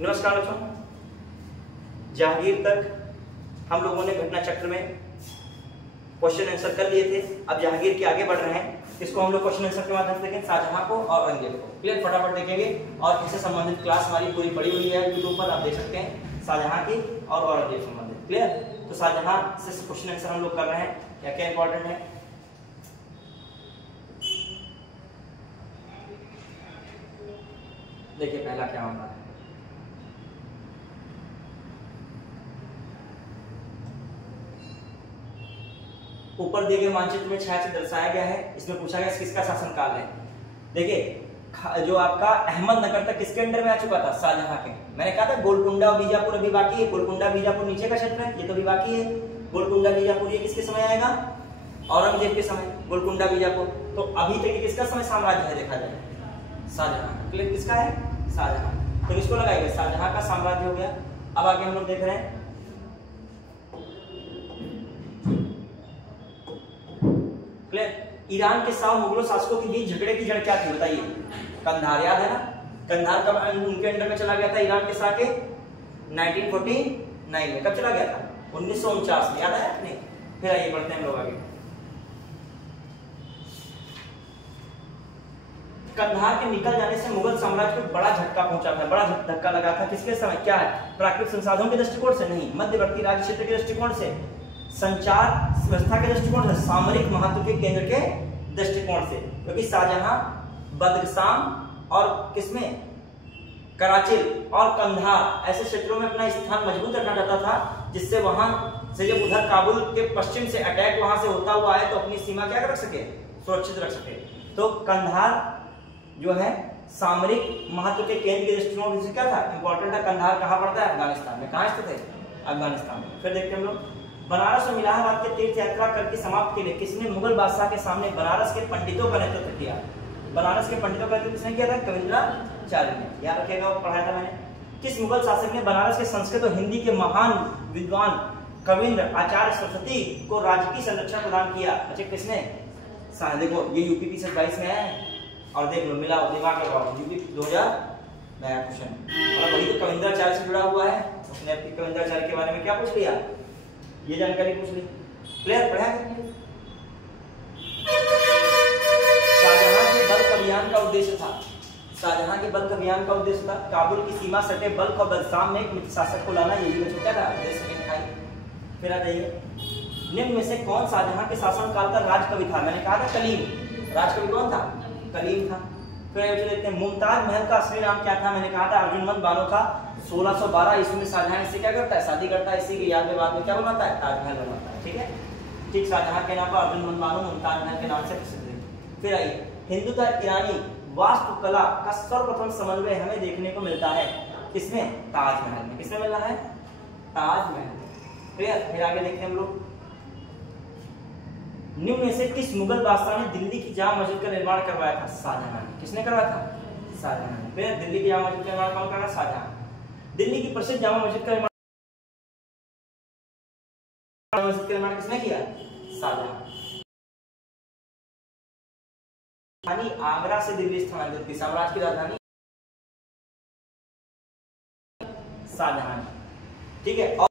नमस्कार बच्चों, जहांगीर तक हम लोगों ने घटना चक्र में क्वेश्चन आंसर कर लिए थे। अब जहांगीर के आगे बढ़ रहे हैं, इसको हम लोग क्वेश्चन आंसर के माध्यम से देखेंगे। शाहजहां को और औरंगजेब को क्लियर फटाफट देखेंगे और इससे संबंधित क्लास हमारी पूरी पड़ी हुई है यूट्यूब पर, आप देख सकते हैं। शाहजहां की और औरंगजेब संबंधित क्लियर। तो शाहजहां से क्वेश्चन आंसर हम लोग कर रहे हैं, क्या क्या इंपॉर्टेंट है। देखिए पहला क्या मामला है। ऊपर दिए गए मानचित्र में छाया से दर्शाया गया है। इसमें पूछा गया किसका शासनकाल है। देखिए जो आपका अहमदनगर तक किसके अंडर में आ चुका था, शाहजहां के। मैंने कहा था गोलकुंडा और बीजापुर अभी बाकी है। गोलकुंडा बीजापुर नीचे का क्षेत्र है, ये तो भी बाकी है। गोलकुंडा बीजापुर ये किसके समय आएगा, औरंगजेब के समय। गोलकुंडा बीजापुर तो अभी तक किसका समय साम्राज्य है, देखा जाए शाहजहां। क्लियर, किसका है, शाहजहां। तो इसको लगाएंगे, शाहजहां का साम्राज्य हो गया। अब आगे हम लोग देख रहे हैं क्लियर। ईरान के साथ मुगलों शासकों के बीच झगड़े की जड़ क्या थी, बताइए। कंधार, याद है ना। कंधार कब उनके अंडर में चला गया था ईरान के साथ के 1949 में। कब चला गया था, 1949 में, याद है नहीं। फिर आइए बढ़ते हैं हम लोग आगे। कंधार के निकल जाने से मुगल साम्राज्य को बड़ा झटका पहुंचा था, बड़ा धक्का लगा था। किसके समय, क्या है, प्राकृतिक संसाधनों के दृष्टिकोण से नहीं, मध्यवर्ती राज्य क्षेत्र के दृष्टिकोण से, संचार व्यवस्था के दृष्टिकोण से, सामरिक महत्व के केंद्र के दृष्टिकोण से। क्योंकि शाहजहां बदख्शां और किसमें, कराचिल और कंधार ऐसे क्षेत्रों में अपना स्थान मजबूत रखना चाहता था, जिससे वहां से जब उधर काबुल के पश्चिम से अटैक वहां से होता हुआ आए तो अपनी सीमा क्या रख सके, सुरक्षित रख सके। तो कंधार जो है सामरिक महत्व के केंद्र के दृष्टिकोण से क्या था, इंपॉर्टेंट है। कंधार कहाँ पड़ता है, अफगानिस्तान में। कहाँ स्थित है, अफगानिस्तान में। फिर देखते हैं हम लोग, बनारस और इलाहाबाद के तीर्थ यात्रा करके समाप्त के लिए किसने मुगल बादशाह के सामने बनारस के पंडितों का नेतृत्व किया। बनारस के पंडितों का नेतृत्व किसने किया था, कविंद्राचार्य ने। याद रखिएगा, वो पढ़ाया था मैंने। किस मुगल शासक ने बनारस के संस्कृत और हिंदी के महान विद्वान कविंद्र आचार्य सरस्वती को राजकीय संरक्षण प्रदान किया। अच्छा किसने, देखो ये यूपी 2022 में है और देख लो, मिला दिमाग लगाओ, यूपी 2000 नया क्वेश्चन। और वही तो कविंद्राचार्य से जुड़ा हुआ है, उसने कविंद्राचार्य के बारे में क्या पूछ लिया, ये जानकारी पूछ ली। क्लियर, पढ़ा है। शाहजहां के बल्क अभियान का उद्देश्य था, शाहजहां के बल्क अभियान का उद्देश्य था काबुल की सीमा सटे बल्क और बलसाम में एक मित्र शासक को लाना, यही बच्चों क्या था, उद्देश्य था। फिर आ जाइए, निम्न में से कौन शाहजहां के शासनकाल का राजकवि था। मैंने कहा था कलीम, राजकवि कौन था, कलीम था। फिर देखते हैं, मुमताज महल का असली नाम क्या था। मैंने कहा था अर्जुनमंद बानो था। 1612 ईस्वी में शाहजहां इससे क्या करता है, शादी करता है। इसी की याद में बाद में क्या बनवाता है, ताजमहल बनवाता है। ठीक है, ठीक, शाहजहां के नाम पर अर्जुनमंद बानो मुमताज महल के नाम से प्रसिद्ध है। फिर आइए, हिंदू तथा ईरानी वास्तुकला का सर्वप्रथम समन्वय हमें देखने को मिलता है किसमें, ताजमहल में। किसमें मिल रहा है, ताजमहल। फिर आगे देखते हैं हम लोग, निम्न में से किस मुगल बादशाह ने दिल्ली की जामा मस्जिद का निर्माण करवाया था, शाहजहां ने। किसने करवाया था, शाहजहां ने। फिर दिल्ली की जामा मस्जिद का निर्माण कौन कराया, शाहजहां। दिल्ली की प्रसिद्ध जामा मस्जिद का निर्माण किसने किया, शाहजहां। राजधानी आगरा से दिल्ली स्थानांतरित की, साम्राज्य की राजधानी शाहजहां। ठीक है, और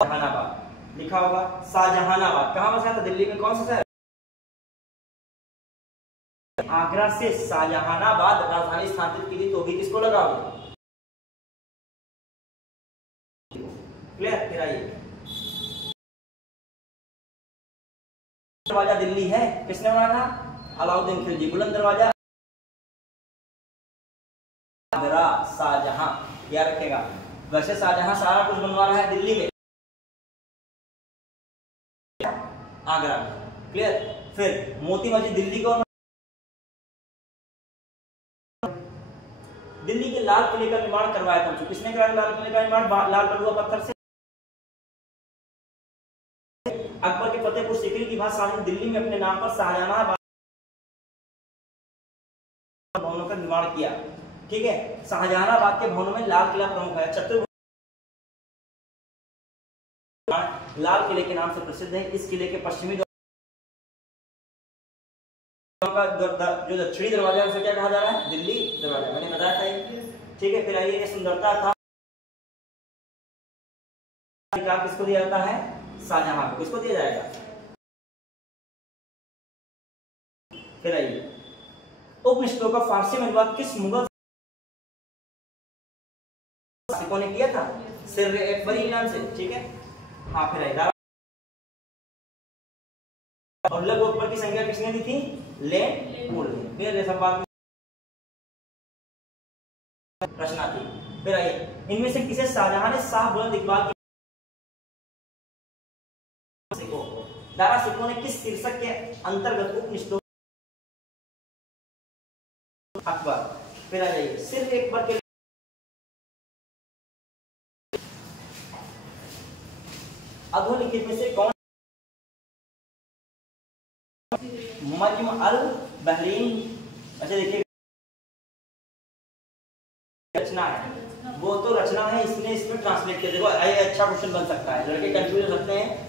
जहानाबाद लिखा होगा, शाहजहानाबाद कहां बसा था, दिल्ली में। कौन सा शहर, आगरा से शाहजहानाबाद राजधानी स्थानांतरित की थी, तो भी किसको लगाओगे, क्लियर। फिर आइए, दरवाजा दिल्ली है, किसने बनाया था, अलाउद्दीन खिलजी। बुलंद दरवाजा आगरा, शाहजहां, याद रखेगा। वैसे शाहजहां सारा कुछ बनवा रहा है दिल्ली में, आगरा में। क्लियर। फिर मोती मस्जिद दिल्ली को, दिल्ली के लाल किले का निर्माण करवाया था। किसने कराया लाल किले का निर्माण, लाल बलुआ पत्थर से। अकबर के फतेहपुर सीकरी की बात शासन दिल्ली में अपने नाम पर शाहजहां भवनों का निर्माण किया। ठीक है, शाहजहानाबाद के भवनों में लाल किला प्रमुख है। चतुर्भुज लाल किले के नाम से प्रसिद्ध है। इस किले के पश्चिमी का जो दक्षिणी दरवाजा उसे क्या कहा जा रहा है, दिल्ली दरवाजा। मैंने बताया था ठीक है। फिर आइए, ये सुंदरता था किसको दिया जाता है? शाहजहां को। किसको दिया जाएगा? फिर आइए, उपनिषदों का फारसी में अनुवाद किस मुगल शासकों ने किया था? सिर अकबरी नाम से, ठीक है। हाँ, फिर आइए, और लघु अकबर की संख्या किसने दी थी? लेन ने। फिर संवाद रचना थी। फिर आइए, इनमें से किसे शाहजहां ने शाह बुलंद इकबाल दारा सिकों ने किस शीर्षक के अंतर्गत उपनिषदों अकबर। फिर आ जाइए, सिर्फ अकबर के अधोलिखित में से कौन मजम अल बहरीन, अच्छा देखिए रचना है, वो तो रचना है, इसने इसमें ट्रांसलेट किया। देखो ये अच्छा क्वेश्चन बन सकता है, लड़के कंफ्यूज हो सकते हैं।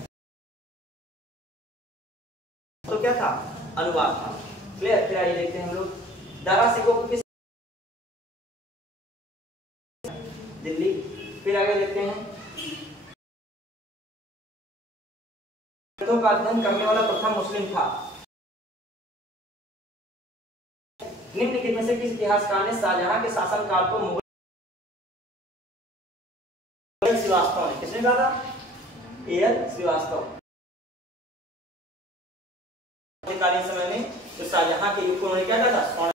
तो क्या था? अनुवाद था। क्लियर? फिर आइए देखते हैं हम लोग, दारा सिकों को किस दिल्ली। फिर आगे देखते हैं, वेदों का अध्ययन करने वाला प्रथम मुस्लिम था। निम्नलिखित में से किस इतिहासकार ने शाहजहां के शासनकाल को मुगल श्रीवास्तव ने, किसने कहा था? एएल श्रीवास्तव। कालीन समय में तो शाहजहां के युग को उन्होंने क्या कहा था?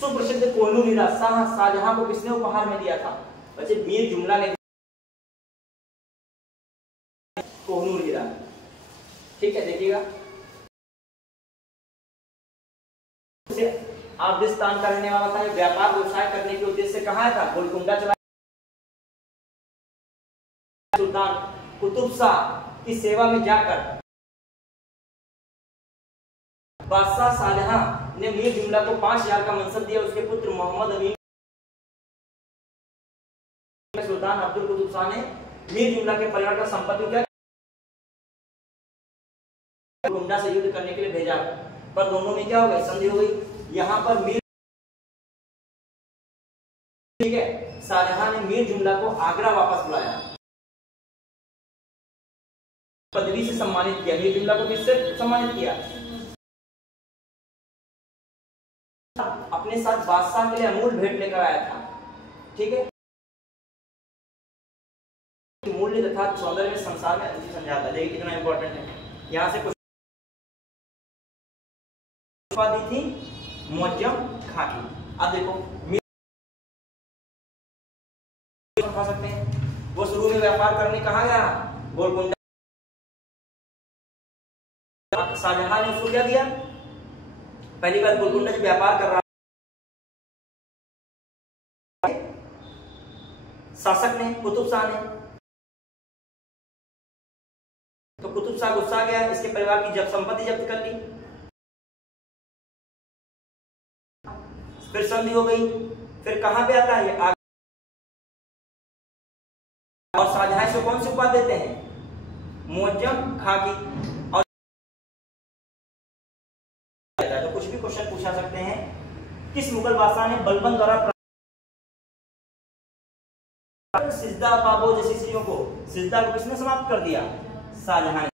सुप्रसिद्ध कोहिनूर हीरा शाहजहां को किसने उपहार में दिया था? बच्चे मीर जुमला ने कोहिनूर हीरा, ठीक है। देखिएगा, अफगानिस्तान का रहने वाला था, व्यापार व्यवसाय करने के उद्देश्य से कहा था? गोलकुंडा चला। सुल्तान कुतुब शाह की सेवा में जाकर बादशाह शाहजहां ने मीर जुमला को 5000 का मनसब दिया। उसके पुत्र मोहम्मद अमीन सुल्तान अब्दुल कुतुब शाह ने मीर जुमला के परिवार का संपत्ति क्या गोलकुंडा से युद्ध करने के लिए भेजा, पर दोनों में क्या हो गई? संधि हो गई। यहाँ पर मीर, ठीक है, शाहजहां ने मीर जुमला को आगरा वापस बुलाया, पदवी से सम्मानित किया। मीर जुमला को किससे सम्मानित किया? अपने साथ बादशाह के लिए अमूल भेंट लेकर आया था, ठीक है। मूल्य तथा सौंदर्य में संसार में अंतिम समझाता। देखिए कितना इंपॉर्टेंट है। यहाँ से कुछ दी थी मुअज्जम खां की। अब देखो खा सकते हैं, वो शुरू में व्यापार करने कहा गया गोलकुंडा। शाहजहां ने उसको क्या दिया? पहली बार गोलकुंडा जो व्यापार कर रहा शासक ने, कुतुब शाह ने, तो कुतुब शाह गुस्सा गया, इसके परिवार की जब संपत्ति जब्त कर ली। फिर संधि हो गई। फिर कहां पे आता है? और शाहजहां से कौन सी उपाधि देते हैं? मुअज्जम खां की। और तो कुछ भी क्वेश्चन पूछा सकते हैं। किस मुगल बादशाह ने बलबन द्वारा सिजदा पाबो जैसी चीजों को, सिजदा को किसने समाप्त कर दिया? शाहजहां ने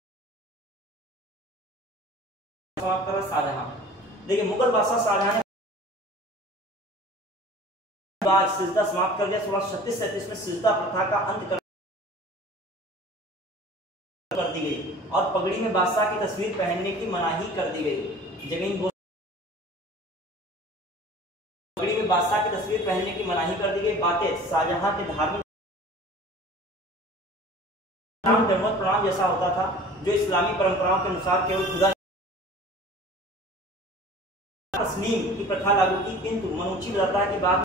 समाप्त करा। शाहजहां, देखिए मुगल बादशाह शाहजहां ने बाद सिजदा समाप्त कर दिया। 1636-37 में सिजदा प्रथा का अंत कर दी गई और पगड़ी में बादशाह की तस्वीर पहनने की मनाही कर दी गई। जमीन पगड़ी में बादशाह की तस्वीर पहनने की मनाही कर दी गई। बातें शाहजहां के धार्मिक प्रणाम जैसा होता था, जो इस्लामी परंपराओं के अनुसार केवल खुदा तस्लीम की प्रथा लागू की, किंतु मनुची बताता है कि बाद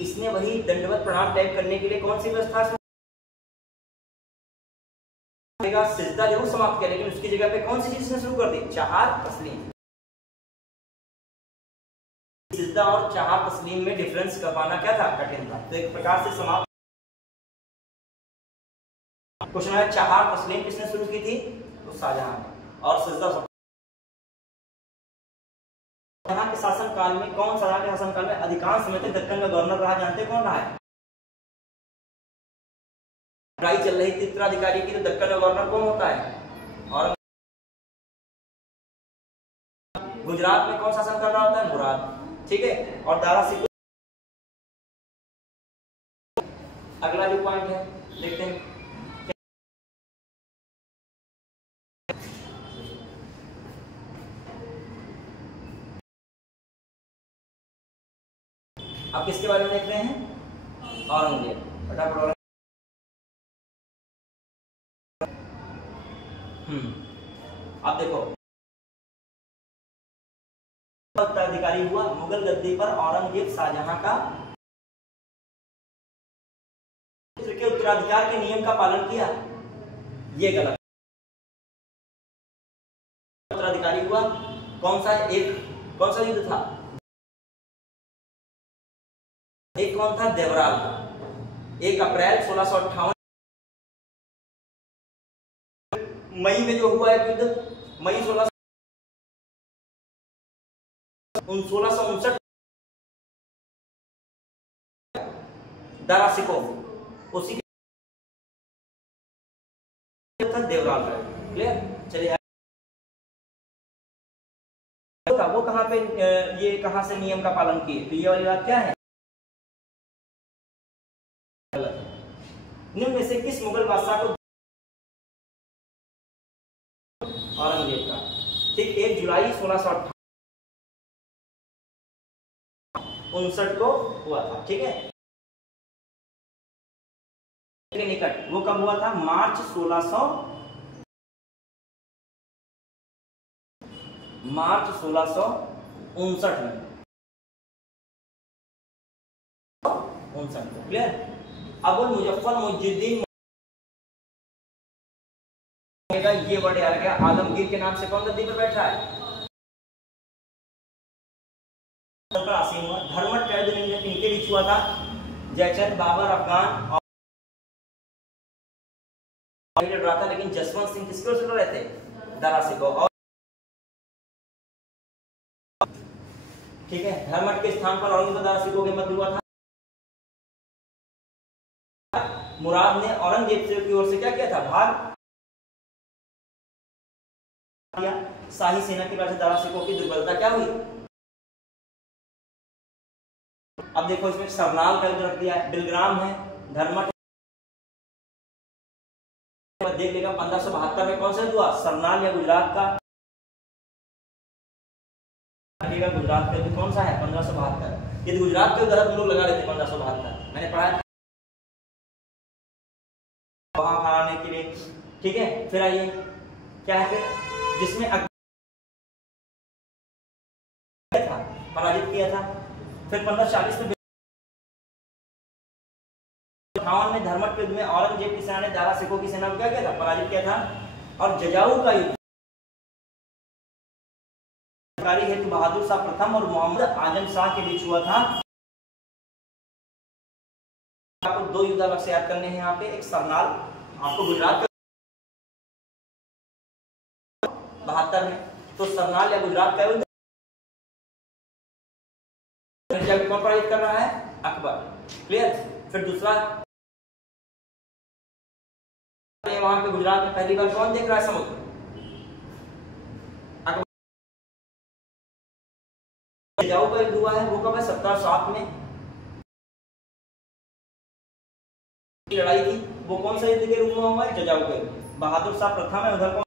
इसने वही दंडवत प्रणाम टाइप करने के लिए कौन सी व्यवस्था सिजदा जरूर समाप्त किया, लेकिन उसकी जगह पे कौन सी चीज ने शुरू कर दी? चाहार तस्लीम। सिजदा और चाहार तस्लीम में डिफरेंस कर पाना क्या था? कठिन था। तो एक प्रकार से समाप्त। क्वेश्चन है चाहार तस्लीम किसने शुरू की थी? तो शाहजहां। और सिजदा यहाँ के शासनकाल में कौन शाहजहां के शासनकाल में अधिकांश समय तक दक्कन का गवर्नर रहा, जानते कौन रहा है? लड़ाई चल रही थी उत्तराधिकारी की, तो दक्कन का गवर्नर कौन होता है? और गुजरात में कौन शासन कर रहा होता है? मुराद। ठीक है, और दारा सिकोह। अगला जो पॉइंट है देखते हैं, आप किसके बारे में देख रहे हैं? औरंगजेब। फटाफट अब देखो, उत्तराधिकारी हुआ मुगल गद्दी पर औरंगजेब शाहजहां का के उत्तराधिकार के नियम का पालन किया, ये गलत। उत्तराधिकारी हुआ कौन सा? कौन सा युद्ध था? एक कौन था? देवराल। 1 अप्रैल 1658 मई में जो हुआ है युद्ध, मई 1659 दारा सिकोह, उसी था देवराल का। क्लियर? चलिए, वो कहां पे, ये कहां से नियम का पालन किए? तो ये वाली बात क्या है? निम्न में से किस मुगल बादशाह को? औरंगजेब का। ठीक, 1 जुलाई 1659 को हुआ था। ठीक है, के निकट। वो कब हुआ था? मार्च 1659 में। 59 को। क्लियर? अबुल मुजफ्फर मुइजुद्दीन, ये वर्ड याद रखिएगा, आलमगीर के नाम से कौन गद्दी पर बैठ रहा है? आसीन हुआ। धर्मट कैद इनके बीच हुआ था। जयचंद, बाबर, अफगान और रहा था, लेकिन जसवंत सिंह किसके ओर से लड़ रहे थे? दारा सिकोह। और ठीक है, धर्मट के स्थान पर औरंगजेब दारा सिकोह के मध्य हुआ था। मुराद ने औरंगजेब की ओर से क्या किया था? भाग। शाही सेना की वजह से दारा सिकोह की दुर्बलता क्या हुई? अब देखो, इसमें सरनाल का युद्ध रख दिया है, बिलग्राम है, धर्मट। देख लेगा 1572 में कौन सा हुआ? सरनाल या गुजरात का? गुजरात का युद्ध कौन सा है? 1572। यदि गुजरात के गलत लोग लगा लेते 1572, मैंने पढ़ा था वहां हराने के लिए। ठीक है, फिर आइए, क्या है फिर? जिसमें था, पराजित किया था। फिर 1540 में 58 में धर्मट के युद्ध में औरंगजेब की सेना ने दारा सिकोह की सेना को क्या किया था? पराजित किया था। और जजाऊ का युद्ध हेतु बहादुर शाह प्रथम और मोहम्मद आजम शाह के बीच हुआ था। आपको 2 युद्ध अलग से याद करने हैं यहाँ पे। एक सरनाल, आपको गुजरात 72 में, तो सरनाल या गुजरात का युद्ध कौन पराजित कर रहा है? अकबर। क्लियर? फिर दूसरा, वहां पे गुजरात में पहली बार कौन देख रहा है समुद्र? अकबर। जजाऊ का युद्ध हुआ है, वो कब है? 1707 में लड़ाई थी, वो कौन सा युद्ध के रूप में हुआ है? जजाऊ का युद्ध। बहादुर शाह प्रथम है, उधर कौन?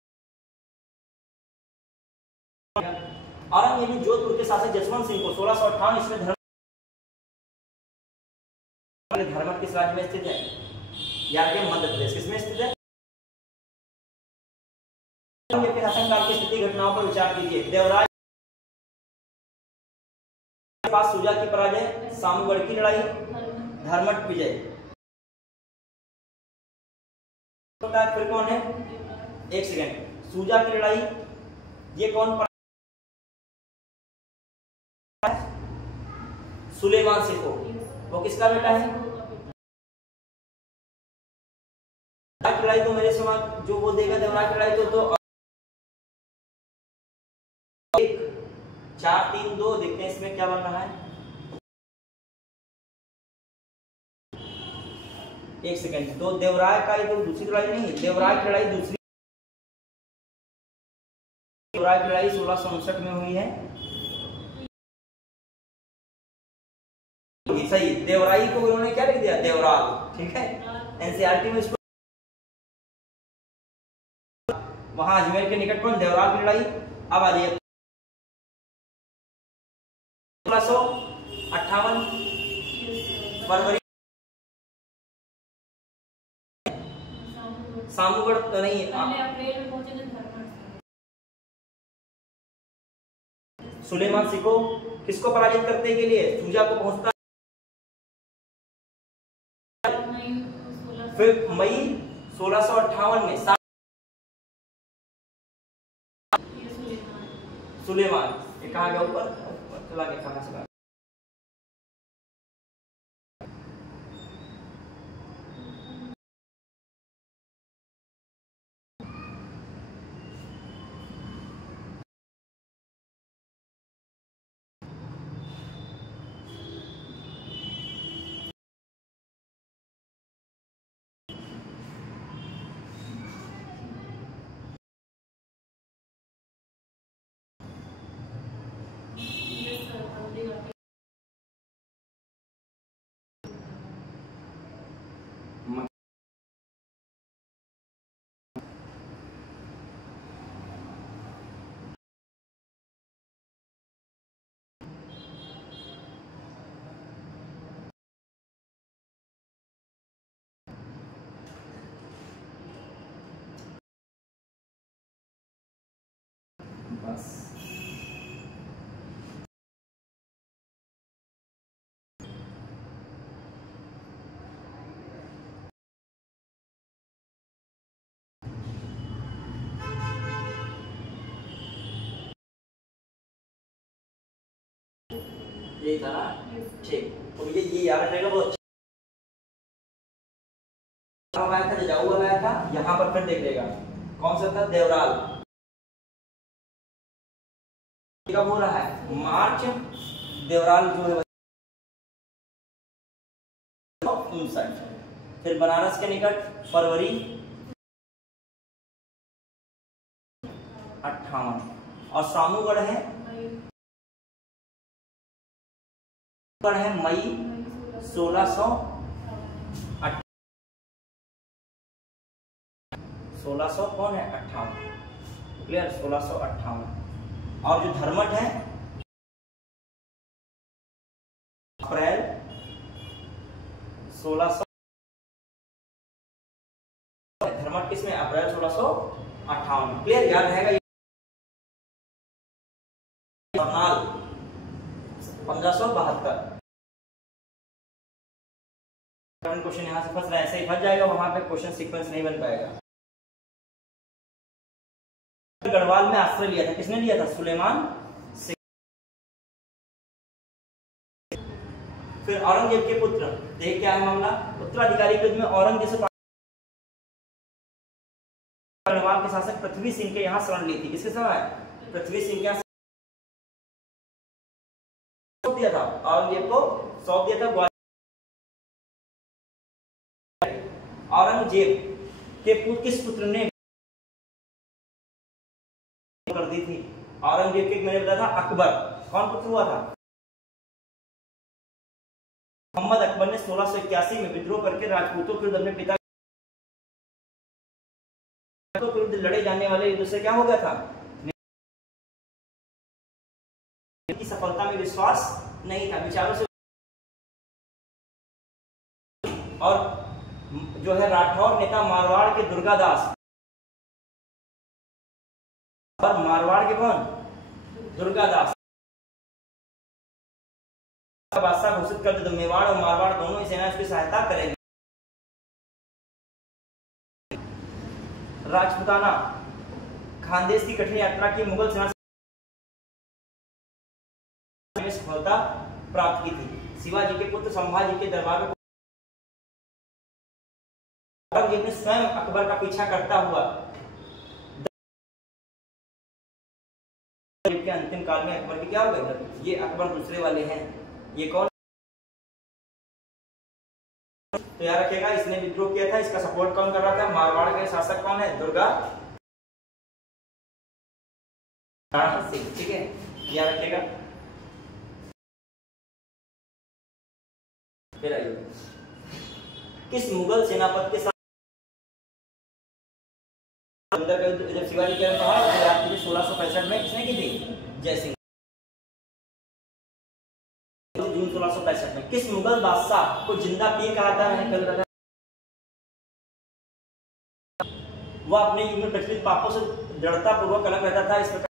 औरंगजेब ने जोधपुर के शासक जसवंत सिंह को 1658 ईस्वी में धर्मट किस राज्य में स्थित है? यार के मध्य प्रदेश। किसमें स्थित है? के शासनकाल की स्थिति घटनाओं पर विचार कीजिए। देवराज के पास सुजा की पराजय, सामूगढ़ की लड़ाई, धर्मट विजय। फिर कौन है? एक सेकेंड, सुजा की लड़ाई, ये कौन? सुलेमान सिकोह, वो किसका बेटा है? लड़ाई तो मेरे समाज जो वो देगा देवराज की लड़ाई तो 4 3 2, देखते हैं इसमें क्या बन रहा है। एक सेकंड, तो देवराय का ये तो दूसरी लड़ाई नहीं, देवराय की लड़ाई दूसरी, देवराय की लड़ाई 1659 में हुई है। सही, देवराई को उन्होंने क्या लिख दिया, देवराल, ठीक है। एनसीईआरटी में इसको वहां अजमेर के निकट कौन, देवराल की लड़ाई। अब आ जाइए 1658 फरवरी, सामूगढ़ तो नहीं, सुलेमान सिको किसको पराजित करने के लिए सूजा को पहुंचता, फिर मई 1658 में सुलेमान, ये कहा गया ऊपर चला गया, कहां से बस। ये था ना, ठीक, तो ये याद रहेगा बहुत अच्छा। आया था, जाऊ वाला आया था, यहाँ पर फिर देख लेगा कौन सा था, देवराल। कब हो रहा है, मार्च, देवराल जो है 59, फिर बनारस के निकट फरवरी 58, और सामूगढ़ है मई 1600 कौन है, 58, क्लियर, 1658। और जो धर्मट है अप्रैल 1600, धर्मट किसमें, अप्रैल 1658, क्लियर, याद रहेगा। 1572 क्वेश्चन यहां से फंस रहा है, ऐसे ही फंस जाएगा, वहां पे क्वेश्चन सीक्वेंस नहीं बन पाएगा। गढ़वाल में आश्रय लिया था, किसने लिया था, सुलेमान सिंह। फिर औरंगजेब के पुत्र, देख क्या है मामला, उत्तराधिकारी के में औरंगजेब से गढ़वाल के शासक पृथ्वी सिंह के यहाँ शरण ली थी, किसके समय, पृथ्वी सिंह के यहाँ सौंप दिया था, औरंगजेब को सौंप दिया था। औरंगजेब के किस पुत्र ने कर दी थी, औरंगजेब के मैंने बताया था अकबर, कौन पुत्र हुआ था, मोहम्मद अकबर ने 1681 में विद्रोह करके राजपूतों के विरुद्ध अपने पिता के विरुद्ध लड़े जाने वाले युद्ध से क्या हो गया था, की सफलता में विश्वास नहीं था, विचारों से, और जो है राठौर नेता मारवाड़ के दुर्गादास, और मारवाड़ के कौन, दुर्गादास, बादशाह घोषित कर दे तो मेवाड़ और मारवाड़ दोनों ही सेना उसकी सहायता करेंगे। राजपुताना खानदेश की कठिन यात्रा की मुगल सेना में सफलता प्राप्त की थी। शिवाजी के पुत्र संभाजी के दरबार में औरंगजेब ने स्वयं अकबर का पीछा करता हुआ के अंतिम काल में अकबर के क्या हो गए? ये अकबर दूसरे वाले हैं। ये कौन? तो याद रखिएगा, इसने विद्रोह किया था, इसका सपोर्ट कौन कर रहा था? मारवाड़ के शासक कौन है? दुर्गा सिंह। ठीक है, याद रखिएगा। फिर आइए, किस मुगल सेनापति के साथ जब शिवाजी के कहा 1665 में किसने की थी? जयसिंह। जून 1665 में किस मुगल बादशाह को जिंदा पीर कहा था? मैंने कल बताया, वह अपने युग में प्रचलित पापों से दृढ़ता पूर्वक अलग रहता था, इस प्रकार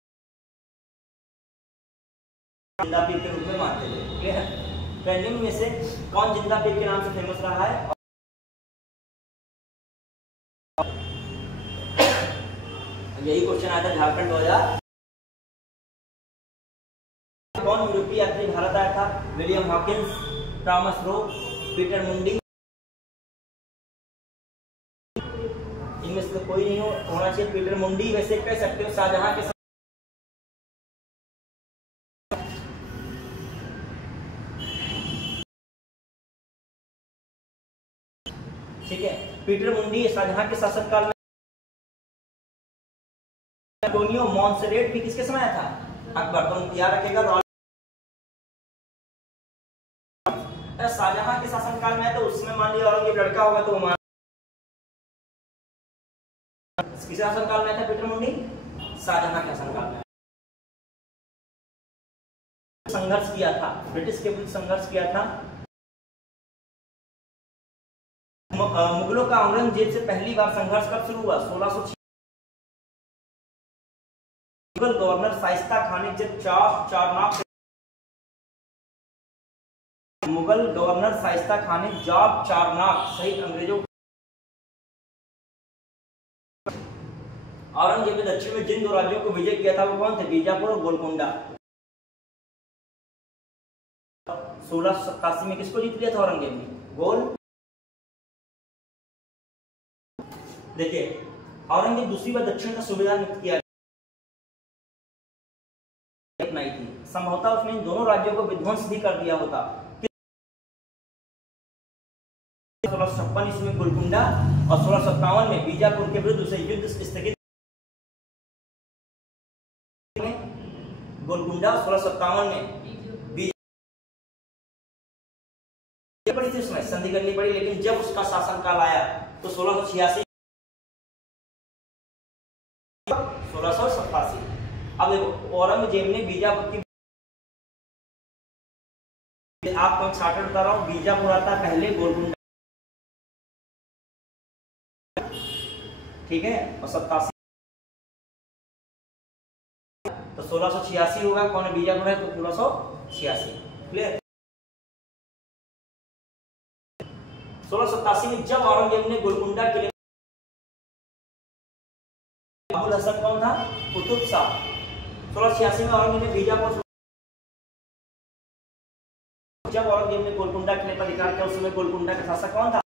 जिंदा पीर के रूप में मानते थे। क्लियर है? ट्रेंडिंग में से कौन जिंदा पीर के नाम से फेमस रहा है? यही क्वेश्चन आया था झारखंड 2000। कौन यूरोपीय यात्री भारत आया था? William Hawkins, Thomas Roe, Peter मुंडी। इनमें से कोई नहीं होना चाहिए। पीटर मुंडी वैसे कह सकते हो शाहजहां के ठीक है, पीटर मुंडी शाहजहां के शासनकाल में। एंटोनियो मॉन्सेरेट भी किसके समय आया था? अकबर। तो याद रखिएगा, शाहजहां के शासनकाल में है तो उसमें मान लिया औरंगजेब लड़का होगा तो मान किसके शासनकाल में था? पीटर मुंडी शाहजहां के शासनकाल में संघर्ष किया था, ब्रिटिश के विरुद्ध संघर्ष किया था। मुगलों का औरंगजेब से पहली बार संघर्ष कब शुरू हुआ? 1606। मुगल गवर्नर शाइस्ता खान ने जब मुगल गवर्नर शाइस्ता खान ने जॉब चारनाक सहित अंग्रेजों औरंगजेब ने दक्षिण में जिन दो राज्यों को विजय किया था वो कौन थे? बीजापुर और गोलकुंडा। 1687 में किसको जीत लिया था औरंगजेब ने? गोल। देखिए, औरंगजेब दूसरी बार दक्षिण का सूबेदार नियुक्त किया अपनाई थी। संभवतः उसने इन दोनों राज्यों को विध्वंस भी कर दिया होता। 1656 ईस्वी में गोलकुंडा और 1657 में बीजापुर के विरुद्ध उसे युद्ध स्थगित। गोलकुंडा 1657 में बड़ी थी, उसमें संधि करनी पड़ी, लेकिन जब उसका शासनकाल आया तो 1686 1687। अब औरंगजेब ने बीजापुर की, आपको शार्टकट बता रहा हूं, बीजापुर आता पहले, गोलकुंडा ठीक है, और 87 तो 1686 होगा। कौन है? बीजापुर है तो 1686। क्लियर? 1687 में जब औरंगजेब ने गोलकुंडा के लिए, अबुल हसन कौन था? कुतुब शाह। 1686 में औरंगजेब ने बीजापुर, जब औरंगजेब ने गोलकुंडा किले पर अधिकार किया उस समय गोलकुंडा का शासक कौन था?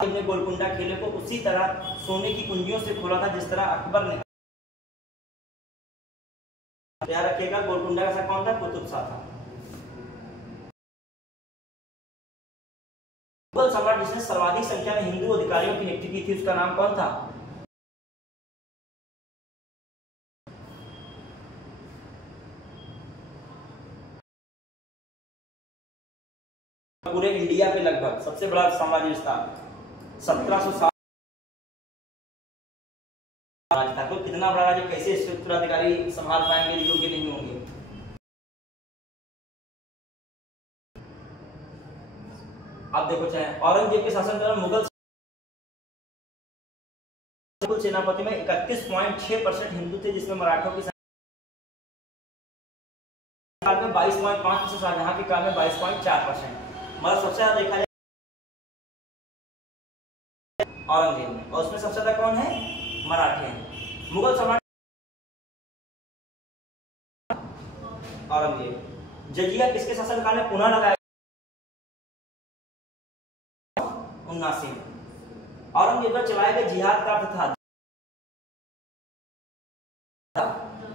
ने गोलकुंडा किले को उसी तरह सोने की कुंजियों से खोला था जिस तरह अकबर ने। याद रखिएगा, गोलकुंडा का शासक कौन था? कुतुब शाह था। मुगल सम्राट जिसने सर्वाधिक संख्या में हिंदू अधिकारियों की नियुक्ति की थी उसका नाम कौन था? पूरे इंडिया पे लगभग सबसे बड़ा साम्राज्य विस्तार 1707 राज्य था। तो कितना बड़ा राज्य, कैसे इसके उत्तराधिकारी संभाल पाएंगे? योग्य नहीं होंगे। आप देखो, चाहे औरंगजेब के शासन के दौरान मुगल सेनापति में 31.6% हिंदू थे, जिसमें मराठों की काल में 22.5%, शाहजहां के काल में 22.4%। मतलब सबसे ज्यादा देखा जाए औरंगजेब में, और उसमें सबसे ज्यादा कौन है? मराठे हैं। मुगल सम्राट औरंगजेब। जजिया किसके शासनकाल में पुनः लगाया? 79 में। औरंगजेब पर चलाए गए जिहाद का अर्थ था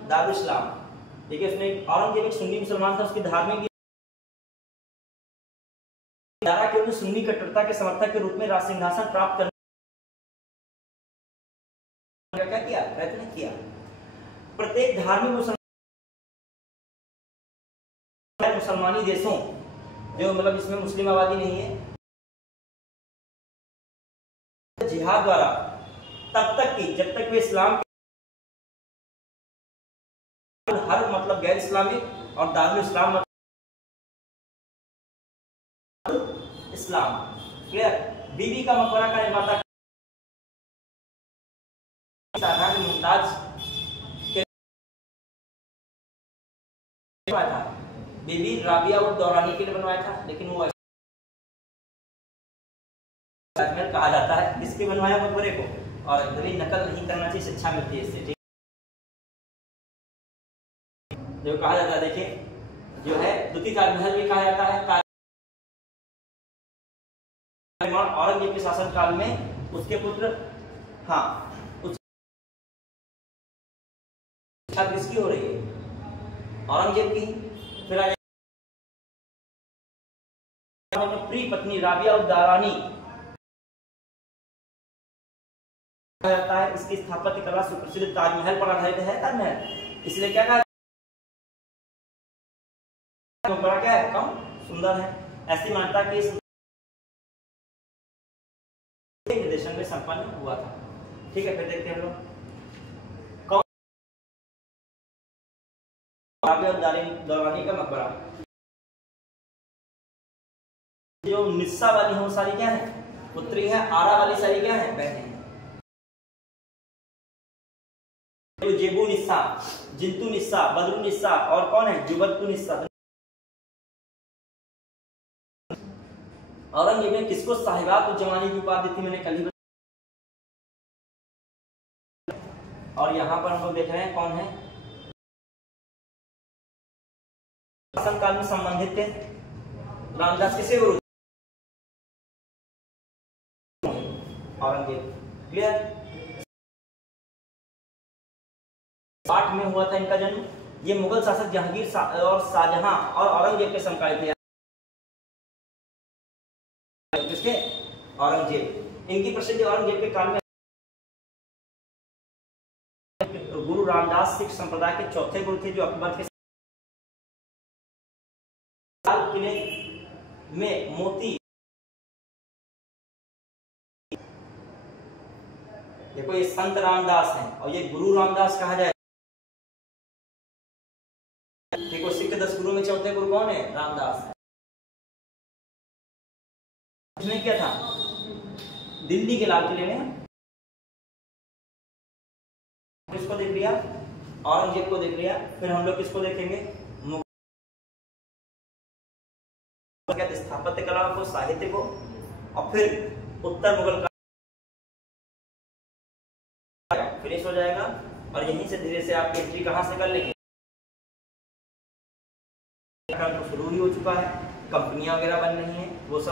दारुल इस्लाम। देखिए उसने औरंगजेब एक सुन्नी मुसलमान था, उसकी धार्मिक दारा के सुन्नी कट्टरता के समर्थक के रूप में राज सिंहासन प्राप्त करने का क्या किया, प्रयत्न किया। प्रत्येक धार्मिक मुसलमानी देशों जो मतलब इसमें मुस्लिम आबादी नहीं है, जिहाद द्वारा तब तक की जब तक वे इस्लाम हर मतलब गैर इस्लामिक और दारुल इस्लाम इस्लाम। क्लियर। बीबी का मकबरा का निर्माता मुमताज के था, बीबी राबिया उद दौरानी के लिए बनवाया था, लेकिन वो ताजमहल कहा जाता है। किसके बनवाया मकबरे को, और कभी नकल नहीं करना चाहिए, शिक्षा मिलती है इससे। जो कहा जाता है, देखिए जो है द्वितीय ताजमहल भी कहा जाता है। औरंगजेब के शासन काल में उसके पुत्र, हाँ किसकी हो रही है, औरंगजेब की। फिर प्रिय पत्नी राबिया उद दौरानी जाता है। इसकी स्थापत्य कला सुप्रसिद्ध ताजमहल पर आधारित है। ताजमहल इसलिए क्या कहा, बड़ा क्या है, कम सुंदर है, ऐसी मान्यता की इस निर्देशन में संपन्न हुआ था। ठीक है, फिर देखते हैं हम लोग राबिया उद दौरानी का मकबरा। जो निस्सा वाली हो सारी क्या है, पुत्री है, आरा वाली सारी क्या है, बहनें। जेबू निस्सा, जिंतु निस्सा, बदरू निस्सा और कौन है, जुबतु निस्सा। औरंगजेब ने किसको साहिबात जमानी की उपाधि थी, मैंने कल ही बताया। और यहाँ पर हम लोग देख रहे हैं कौन है, शासन काल में संबंधित थे। रामदास किसे गुरु, औरंगजेब। क्लियर। 60 में हुआ था इनका जन्म। ये मुगल शासक जहांगीर और शाहजहां और औरंगजेब के समकालीन थे। किसके, औरंगजेब। इनकी प्रसिद्धि औरंगजेब के काल में गुरु रामदास सिख संप्रदाय के चौथे गुरु थे, जो अकबर के किले में मोती, देखो ये संत रामदास हैं और ये गुरु रामदास कहा जाए। देखो सिख 10 गुरु में चौथे गुरु कौन है, रामदास है। इसने क्या था, दिल्ली के लाल किले में किसको देख लिया, औरंगजेब को देख लिया। फिर हम लोग किसको देखेंगे, स्थापत्य कला को, साहित्य को, और फिर उत्तर मुगल का फिनिश हो जाएगा। और यहीं से धीरे से आपकी एंट्री कहां से कर लेंगे, तो शुरू ही हो चुका है, कंपनियां वगैरह बन रही हैं, वो सब